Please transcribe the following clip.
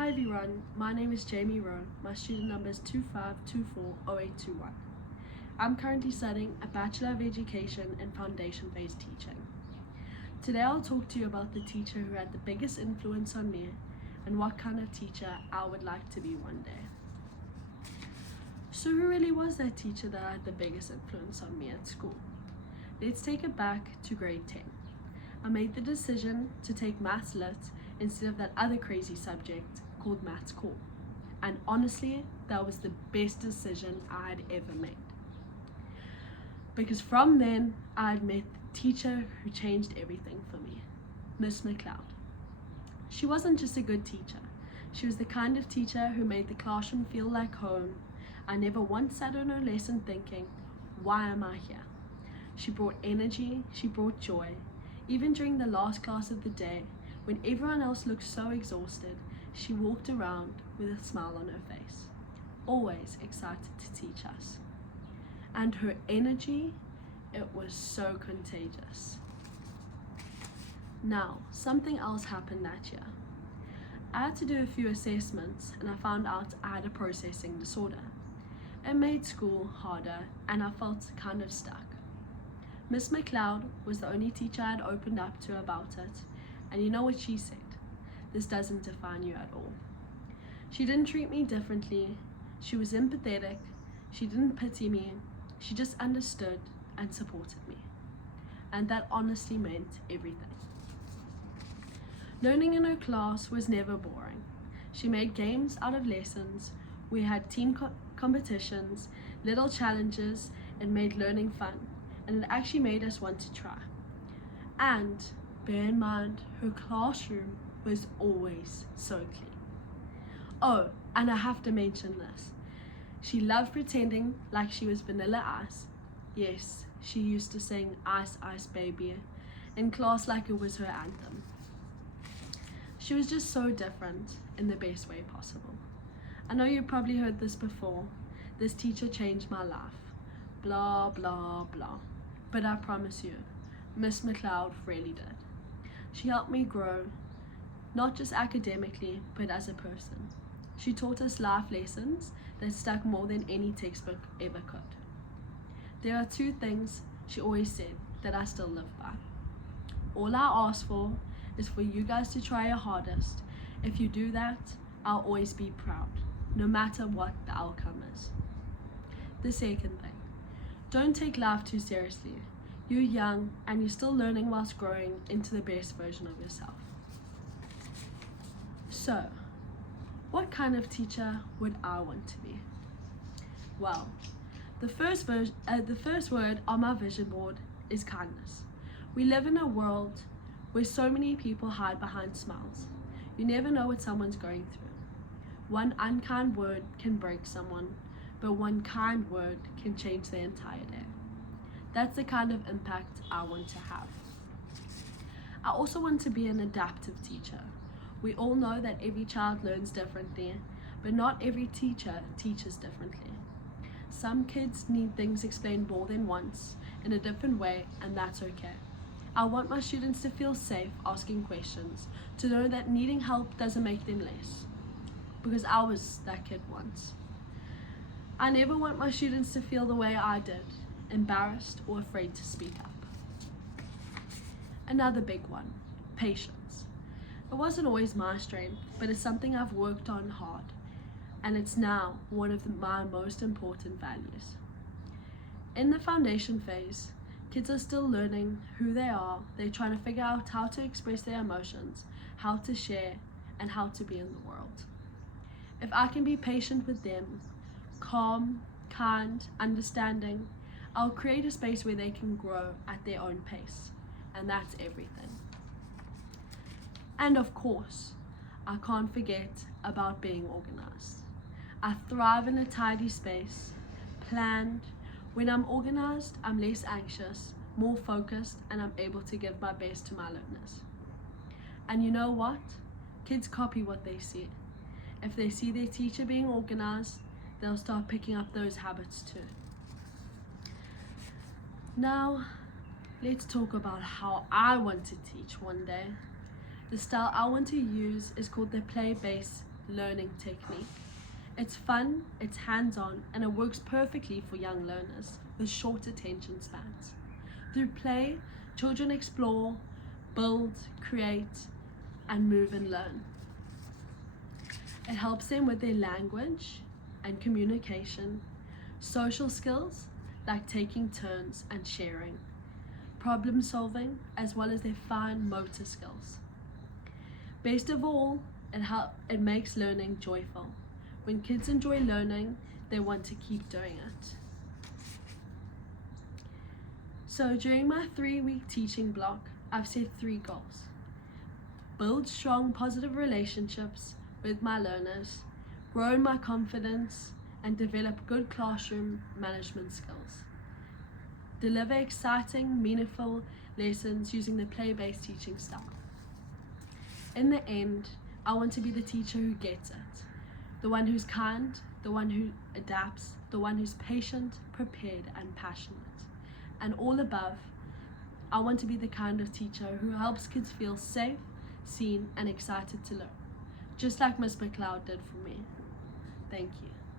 Hi everyone, my name is Jamie Roan. My student number is 25240821. I'm currently studying a Bachelor of Education in Foundation Phase Teaching. Today I'll talk to you about the teacher who had the biggest influence on me and what kind of teacher I would like to be one day. So who really was that teacher that had the biggest influence on me at school? Let's take it back to grade 10. I made the decision to take Maths Lit instead of that other crazy subject called Maths Core. And honestly, that was the best decision I had ever made. Because from then, I had met the teacher who changed everything for me, Miss McLeod. She wasn't just a good teacher. She was the kind of teacher who made the classroom feel like home. I never once sat on her lesson thinking, why am I here? She brought energy, she brought joy. Even during the last class of the day, when everyone else looked so exhausted, she walked around with a smile on her face, always excited to teach us. And her energy, it was so contagious. Now, something else happened that year. I had to do a few assessments and I found out I had a processing disorder. It made school harder and I felt kind of stuck. Miss McLeod was the only teacher I had opened up to about it, and you know what she said? This doesn't define you at all. She didn't treat me differently, she was empathetic, she didn't pity me, she just understood and supported me. And that honestly meant everything. Learning in her class was never boring. She made games out of lessons, we had team competitions, little challenges, and made learning fun. And it actually made us want to try. And bear in mind, her classroom was always so clean. Oh, and I have to mention this. She loved pretending like she was Vanilla Ice. Yes, she used to sing Ice Ice Baby in class like it was her anthem. She was just so different in the best way possible. I know you probably heard this before. This teacher changed my life. Blah, blah, blah. But I promise you, Miss McLeod really did. She helped me grow, not just academically, but as a person. She taught us life lessons that stuck more than any textbook ever could. There are two things she always said that I still live by. All I ask for is for you guys to try your hardest. If you do that, I'll always be proud, no matter what the outcome is. The second thing. Don't take life too seriously. You're young and you're still learning whilst growing into the best version of yourself. So, what kind of teacher would I want to be? Well, the first word on my vision board is kindness. We live in a world where so many people hide behind smiles. You never know what someone's going through. One unkind word can break someone, but one kind word can change their entire day. That's the kind of impact I want to have. I also want to be an adaptive teacher. We all know that every child learns differently, but not every teacher teaches differently. Some kids need things explained more than once, in a different way, and that's okay. I want my students to feel safe asking questions, to know that needing help doesn't make them less. Because I was that kid once. I never want my students to feel the way I did, embarrassed or afraid to speak up. Another big one, patience. It wasn't always my strength, but it's something I've worked on hard, and it's now one of my most important values. In the foundation phase, kids are still learning who they are. They're trying to figure out how to express their emotions, how to share, and how to be in the world. If I can be patient with them, calm, kind, understanding, I'll create a space where they can grow at their own pace, and that's everything. And of course, I can't forget about being organized. I thrive in a tidy space, planned. When I'm organized, I'm less anxious, more focused, and I'm able to give my best to my learners. And you know what? Kids copy what they see. If they see their teacher being organized, they'll start picking up those habits too. Now, let's talk about how I want to teach one day. The style I want to use is called the play-based learning technique. It's fun, it's hands-on, and it works perfectly for young learners with short attention spans. Through play, children explore, build, create, and move and learn. It helps them with their language and communication, social skills like taking turns and sharing, problem solving, as well as their fine motor skills. Best of all, it makes learning joyful. When kids enjoy learning, they want to keep doing it. So during my 3-week teaching block, I've set 3 goals. Build strong positive relationships with my learners, grow in my confidence, and develop good classroom management skills. Deliver exciting, meaningful lessons using the play-based teaching style. In the end, I want to be the teacher who gets it, the one who's kind, the one who adapts, the one who's patient, prepared, and passionate. And all above, I want to be the kind of teacher who helps kids feel safe, seen, and excited to learn, just like Ms. McLeod did for me. Thank you.